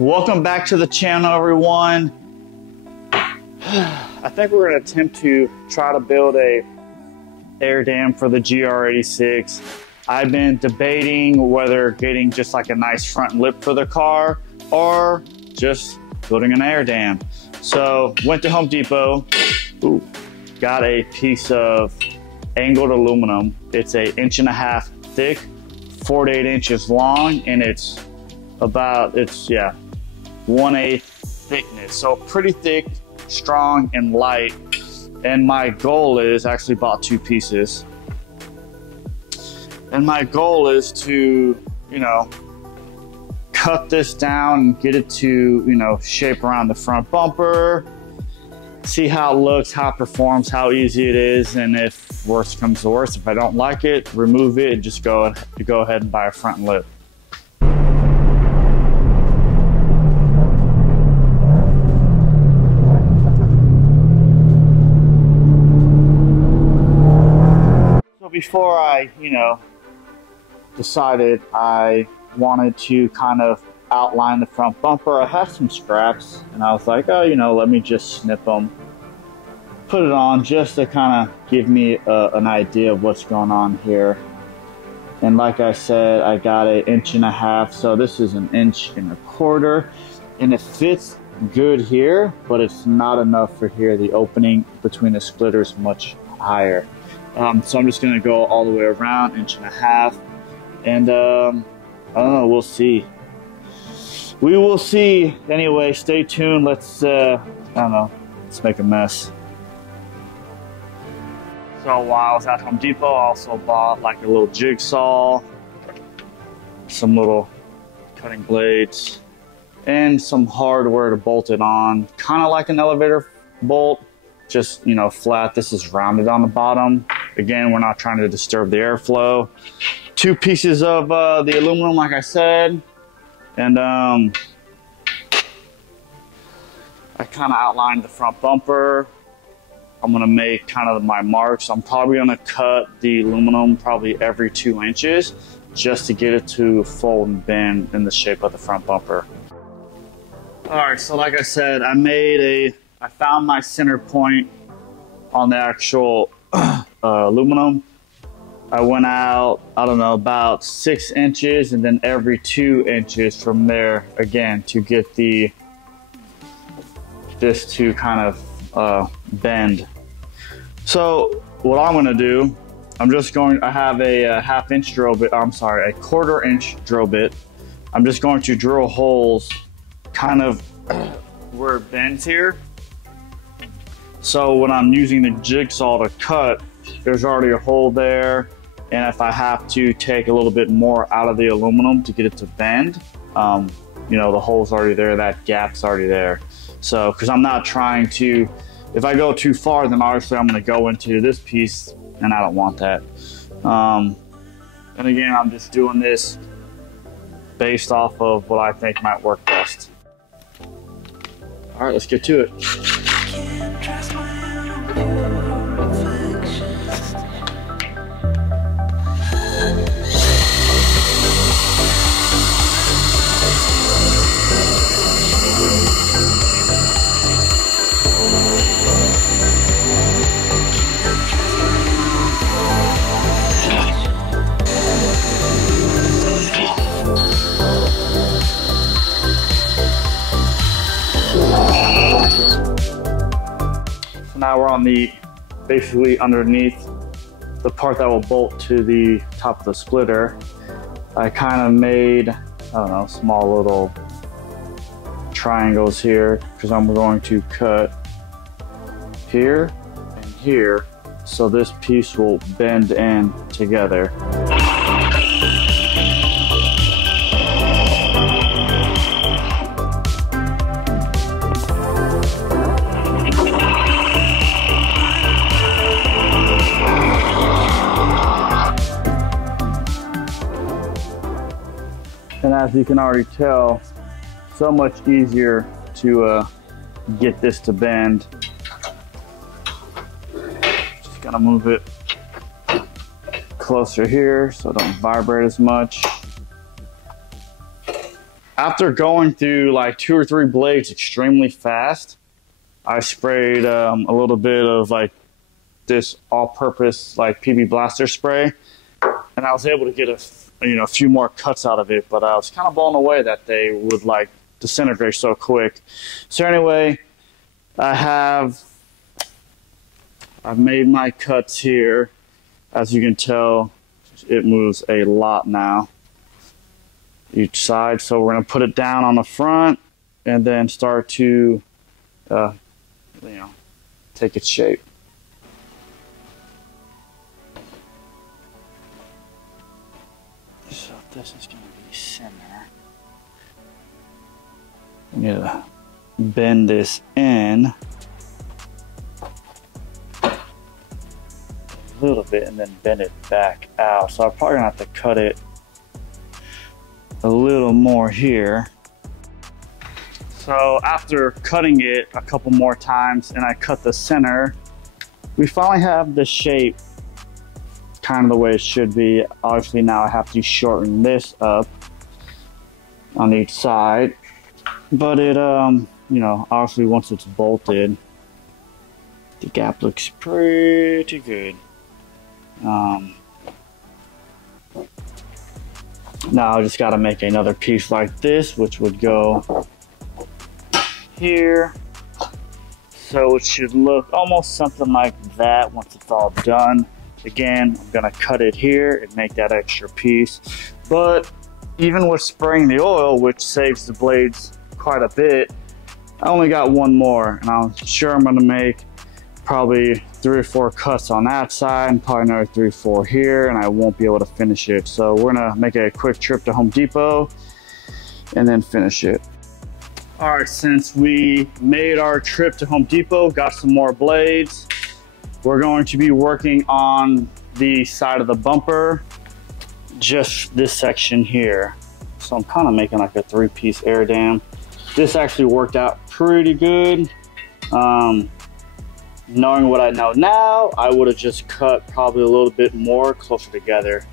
Welcome back to the channel, everyone. I think we're going to attempt to try to build a air dam for the GR86. I've been debating whether getting just like a nice front lip for the car or just building an air dam. So went to Home Depot, got a piece of angled aluminum. It's an 1.5 inches thick, 4 to 8 inches long, and it's 1/8 thickness. So pretty thick, strong, and light. And my goal is, I actually bought 2 pieces. And my goal is to, cut this down and get it to, shape around the front bumper, see how it looks, how it performs, how easy it is, and if worst comes to worst, if I don't like it, remove it and just go ahead and buy a front lip. So before I, decided I wanted to kind of outline the front bumper, I have some scraps and I was like, oh, let me just snip them, put it on just to kind of give me an idea of what's going on here. And like I said, I got an 1.5 inches, so this is 1.25 inches, and it fits good here, but it's not enough for here. The opening between the splitters much higher. So I'm just gonna go all the way around 1.5 inches, and I don't know, we'll see. We will see. Anyway, stay tuned. Let's, let's make a mess. So while I was at Home Depot, I also bought like a little jigsaw, some little cutting blades, and some hardware to bolt it on. Kind of like an elevator bolt, just, flat. This is rounded on the bottom. Again, we're not trying to disturb the airflow. 2 pieces of the aluminum, like I said. And I kind of outlined the front bumper. I'm gonna make kind of my marks. I'm probably gonna cut the aluminum probably every 2 inches just to get it to fold and bend in the shape of the front bumper. All right, so like I said, I found my center point on the actual aluminum. I went out, I don't know, about 6 inches, and then every 2 inches from there again to get this to kind of bend. So what I'm gonna do, I have a 1/2 inch drill bit, I'm sorry, a 1/4 inch drill bit. I'm just going to drill holes kind of where it bends here. So when I'm using the jigsaw to cut, there's already a hole there. And if I have to take a little bit more out of the aluminum to get it to bend, the hole's already there, that gap's already there. So, because I'm not trying to, if I go too far, then obviously I'm gonna go into this piece, and I don't want that. And again, I'm just doing this based off of what I think might work best. All right, let's get to it. Now we're on basically underneath the part that will bolt to the top of the splitter. I kind of made, small little triangles here because I'm going to cut here and here so this piece will bend in together. And as you can already tell, so much easier to get this to bend. Just gotta move it closer here so it don't vibrate as much. After going through like 2 or 3 blades extremely fast, I sprayed a little bit of like this all-purpose like PB Blaster spray, and I was able to get a few more cuts out of it. But I was kind of blown away that they would like disintegrate so quick. So anyway, I've made my cuts here. As you can tell, it moves a lot now, each side. So we're going to put it down on the front and then start to take its shape. So this is going to be center. I'm going to bend this in a little bit and then bend it back out. So I'm probably going to have to cut it a little more here. So after cutting it a couple more times and I cut the center, we finally have the shape kind of the way it should be. Obviously now I have to shorten this up on each side, but it obviously once it's bolted, the gap looks pretty good. Now I just got to make another piece like this, which would go here. So it should look almost something like that once it's all done. Again, I'm gonna cut it here and make that extra piece. But even with spraying the oil, which saves the blades quite a bit, I only got one more, and I'm sure I'm gonna make probably 3 or 4 cuts on that side and probably another 3 or 4 here, and I won't be able to finish it. So we're gonna make a quick trip to Home Depot and then finish it. All right, since we made our trip to Home Depot, got some more blades, we're going to be working on the side of the bumper, just this section here. So I'm kind of making like a 3-piece air dam. This actually worked out pretty good. Knowing what I know now, I would have just cut probably a little bit more closer together.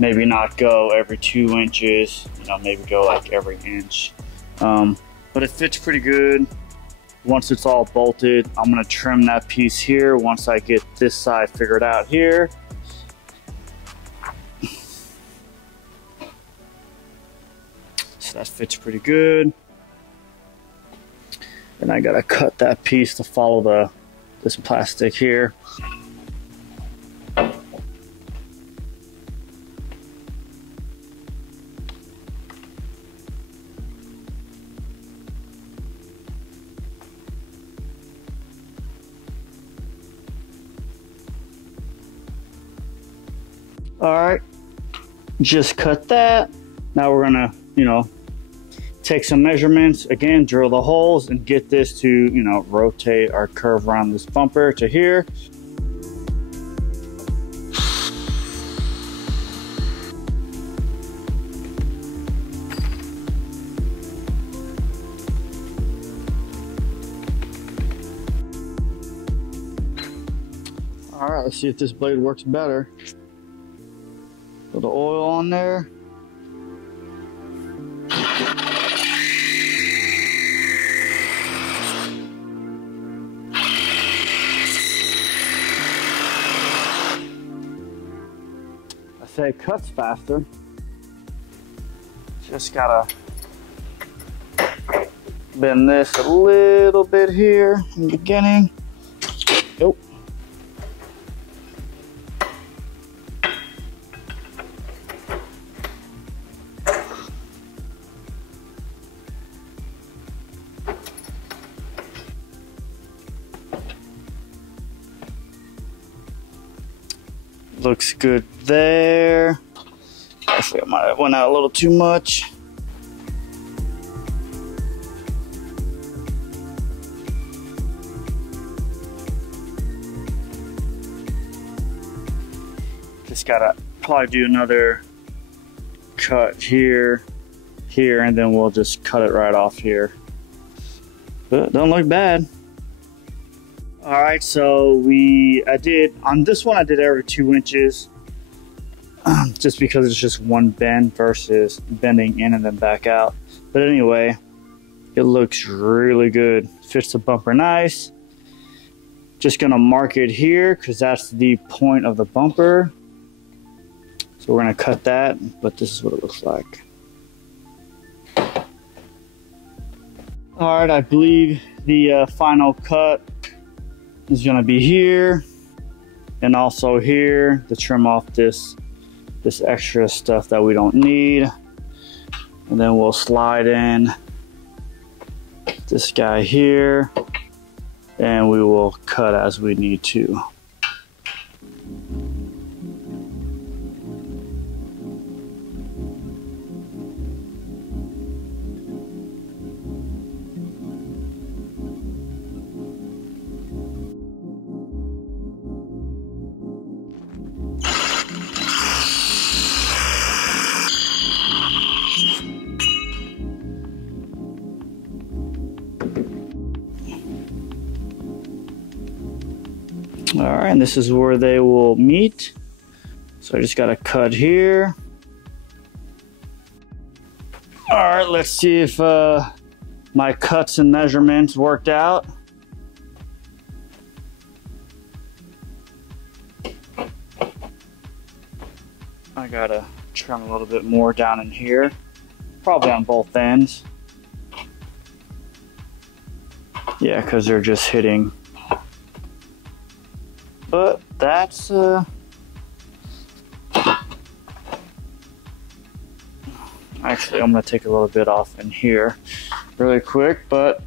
Maybe not go every 2 inches, maybe go like every inch. But it fits pretty good. Once it's all bolted, I'm gonna trim that piece here once I get this side figured out here. So that fits pretty good. And I gotta cut that piece to follow this plastic here. All right, just cut that. Now we're gonna, take some measurements, again, drill the holes and get this to, rotate our curve around this bumper to here. All right, let's see if this blade works better. Put the oil on there. I say it cuts faster. Just gotta bend this a little bit here in the beginning. Nope. Looks good there. Actually, I might have went out a little too much. Just gotta probably do another cut here, and then we'll just cut it right off here. But it don't look bad. All right, so on this one I did every 2 inches, just because it's just one bend versus bending in and then back out. But anyway, it looks really good. Fits the bumper nice. Just gonna mark it here because that's the point of the bumper. So we're gonna cut that, but this is what it looks like. All right, I believe the final cut is gonna be here and also here to trim off this extra stuff that we don't need. And then we'll slide in this guy here and we will cut as we need to. All right, and this is where they will meet. So I just got to cut here. All right, let's see if my cuts and measurements worked out. I gotta trim a little bit more down in here, probably on both ends. Yeah, because they're just hitting. But that's actually, I'm gonna take a little bit off in here really quick, but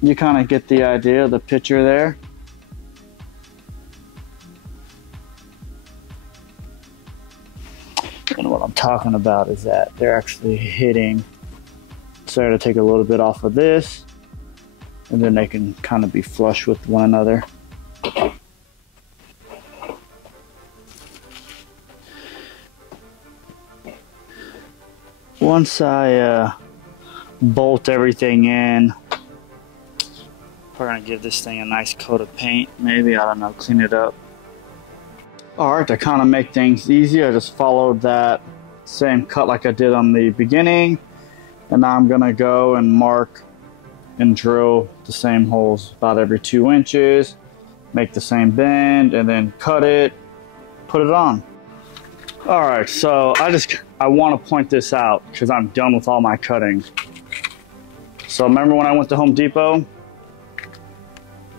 you kind of get the idea of the picture there. And what I'm talking about is that they're actually hitting. So I gotta take a little bit off of this, and then they can kind of be flush with one another. Once I bolt everything in, we're gonna give this thing a nice coat of paint, maybe, I don't know, clean it up. All right, to kind of make things easy, I just followed that same cut like I did on the beginning, and now I'm gonna go and mark and drill the same holes about every 2 inches, make the same bend, and then cut it, put it on. All right, so I want to point this out because I'm done with all my cutting. So remember when I went to Home Depot?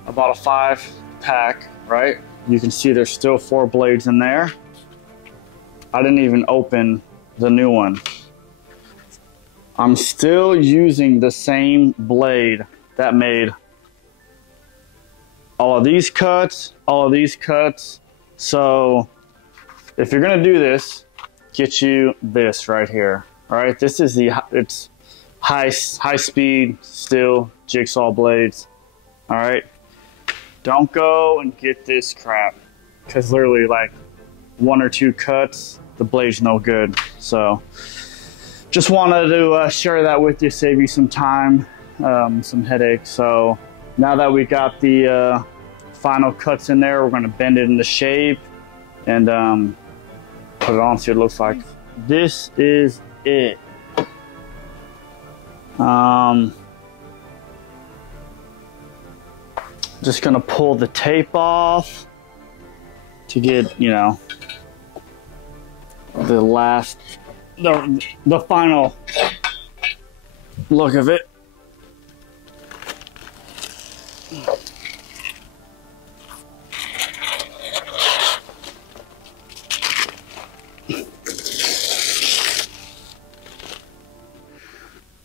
I bought a 5-pack, right? You can see there's still 4 blades in there. I didn't even open the new one. I'm still using the same blade that made all of these cuts, all of these cuts. So if you're gonna do this, get you this right here. All right, this is it's high speed steel jigsaw blades. All right, don't go and get this crap because literally like 1 or 2 cuts, the blade's no good. So just wanted to share that with you, save you some time, some headache. So now that we got the final cuts in there, we're gonna bend it into shape and put it on, see what it looks like. This is it. Just gonna pull the tape off to get, you know, the final look of it.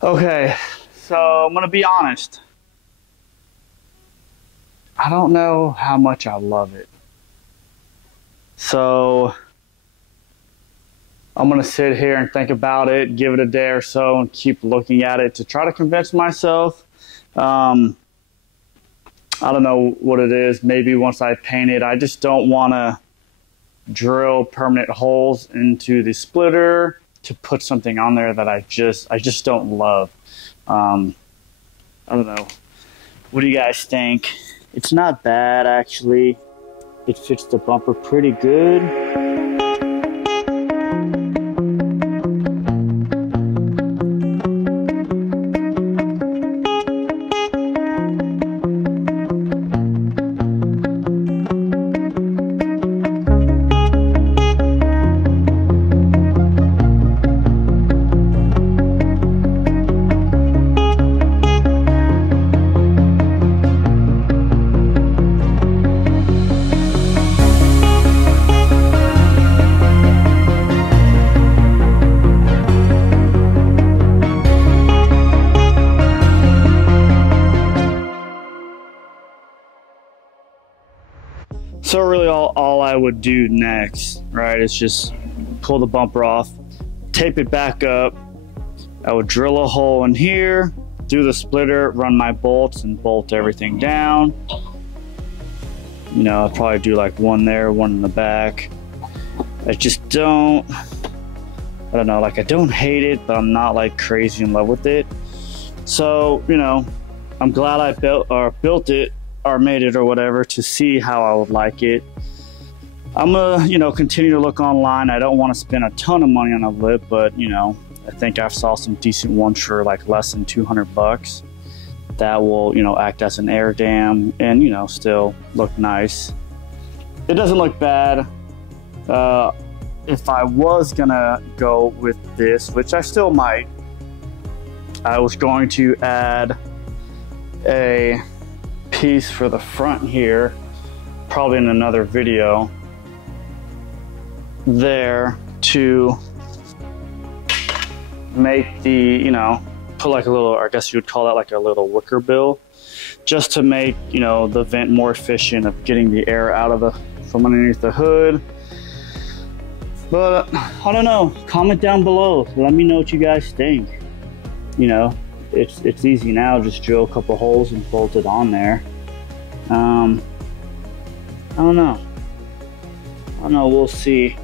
Okay, so I'm gonna be honest. I don't know how much I love it. So I'm gonna sit here and think about it, give it a day or so, and keep looking at it to try to convince myself. I don't know what it is. Maybe once I paint it, I just don't want to drill permanent holes into the splitter to put something on there that I just don't love. I don't know. What do you guys think? It's not bad, actually. It fits the bumper pretty good. So really all I would do next, right, is just pull the bumper off, tape it back up. I would drill a hole in here, do the splitter, run my bolts and bolt everything down. You know, I'll probably do like one there, one in the back. I just don't, I don't know, like I don't hate it, but I'm not like crazy in love with it. So, you know, I'm glad I built it or made it or whatever to see how I would like it. I'm gonna, you know, continue to look online. I don't want to spend a ton of money on a lip, but you know, I think I saw some decent ones for like less than 200 bucks that will, you know, act as an air dam and, you know, still look nice. It doesn't look bad. If I was gonna go with this, which I still might, I was going to add a piece for the front here, probably in another video, there to make the, you know, put like a little, I guess you would call that like a little wicker bill, just to make, you know, the vent more efficient of getting the air out of the, from underneath the hood. But I don't know, comment down below, let me know what you guys think. You know, it's easy now, just drill a couple holes and bolt it on there. I don't know, we'll see.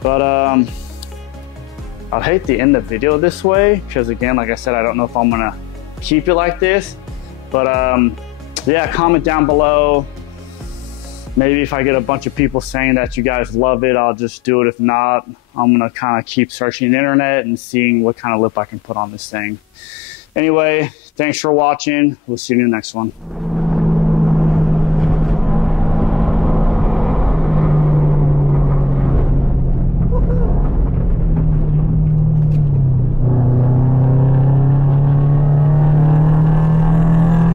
But I'd hate to end the video this way, because again, like I said, I don't know if I'm gonna keep it like this. But yeah, comment down below. Maybe if I get a bunch of people saying that you guys love it, I'll just do it. If not, I'm gonna kind of keep searching the internet and seeing what kind of lip I can put on this thing. Anyway, thanks for watching. We'll see you in the next one.